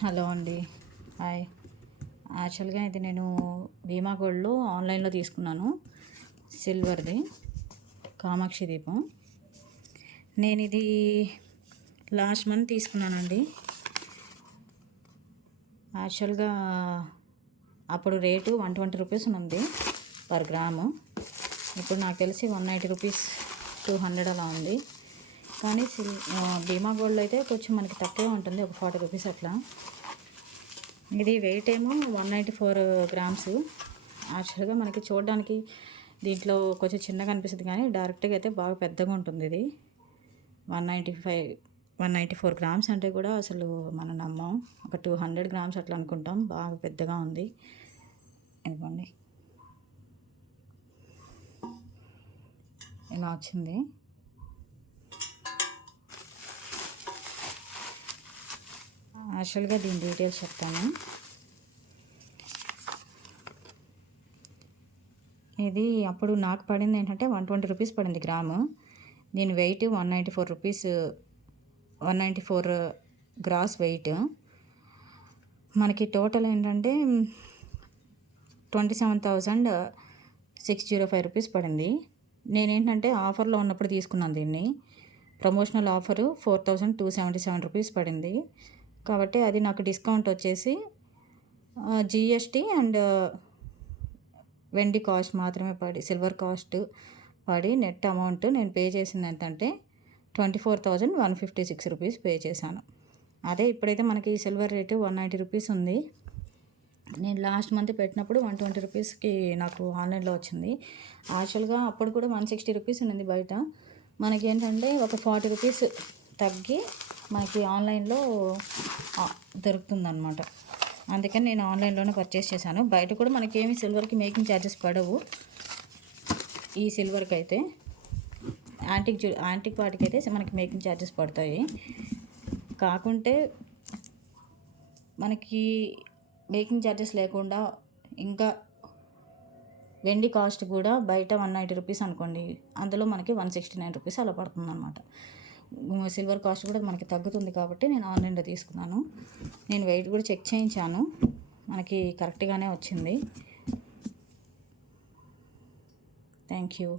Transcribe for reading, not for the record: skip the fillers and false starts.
Hello అండి. Hi. యాక్చువల్గా ఇది నేను భీమా గోల్డ్లో ఆన్లైన్లో తీసుకున్నాను. సిల్వర్ది కామాక్షి దీపం. నేను ఇది లాస్ట్ మంత్ తీసుకున్నానండి. యాక్చువల్గా అప్పుడు రేటు 120 రూపీస్ ఉంది పర్ గ్రాము. ఇప్పుడు నాకు తెలిసి 190 రూపీస్ 200 అలా ఉంది. కానీ భీమా గోల్డ్ అయితే కొంచెం మనకి తక్కువే ఉంటుంది, ఒక 40 రూపీస్ అట్లా. ఇది వెయిట్ ఏమో 194 గ్రామ్స్. యాక్చువల్గా మనకి చూడడానికి దీంట్లో కొంచెం చిన్నగా అనిపిస్తుంది, కానీ డైరెక్ట్గా అయితే బాగా పెద్దగా ఉంటుంది. ఇది 194 గ్రామ్స్ అంటే కూడా అసలు మనం నమ్మం. ఒక 200 గ్రామ్స్ అట్లా అనుకుంటాం. బాగా పెద్దగా ఉంది. ఇదిగోండి ఇలా వచ్చింది. యాక్చువల్గా దీని డీటెయిల్స్ చెప్తాను. ఇది అప్పుడు నాకు పడింది ఏంటంటే 120 రూపీస్ పడింది గ్రాము. దీని వెయిట్ 194 రూపీస్, 194 గ్రాస్ వెయిట్. మనకి టోటల్ ఏంటంటే 27,605 రూపీస్ పడింది. నేనేంటంటే ఆఫర్లో ఉన్నప్పుడు తీసుకున్నాను దీన్ని. ప్రమోషనల్ ఆఫరు 4,277 రూపీస్ పడింది. కాబట్టి అది నాకు డిస్కౌంట్ వచ్చేసి జిఎస్టీ అండ్ వెండి కాస్ట్ మాత్రమే పడి, సిల్వర్ కాస్ట్ పడి నెట్ అమౌంట్ నేను పే చేసింది ఎంతంటే 24,156 రూపీస్ పే చేశాను. అదే ఇప్పుడైతే మనకి సిల్వర్ రేటు 190 రూపీస్ ఉంది. నేను లాస్ట్ మంత్ పెట్టినప్పుడు 120 రూపీస్కి నాకు ఆన్లైన్లో వచ్చింది. యాక్చువల్గా అప్పుడు కూడా 160 రూపీస్ ఉన్నది బయట. మనకి ఏంటంటే ఒక 40 రూపీస్ తగ్గి మనకి ఆన్లైన్లో దొరుకుతుందన్నమాట. అందుకని నేను ఆన్లైన్లోనే పర్చేస్ చేశాను. బయట కూడా మనకేమి సిల్వర్కి మేకింగ్ ఛార్జెస్ పడవు. ఈ సిల్వర్కి అయితే యాంటిక్ వాటికి అయితే మనకి మేకింగ్ ఛార్జెస్ పడతాయి. కాకుంటే మనకి మేకింగ్ ఛార్జెస్ లేకుండా ఇంకా వెండి కాస్ట్ కూడా బయట 190 రూపీస్ అనుకోండి, అందులో మనకి 169 రూపీస్ అలా పడుతుంది అనమాట. సిల్వర్ కాస్ట్ కూడా మనకి తగ్గుతుంది కాబట్టి నేను ఆన్లైన్లో తీసుకున్నాను. నేను వెయిట్ కూడా చెక్ చేయించాను, మనకి కరెక్ట్గానే వచ్చింది. Thank you.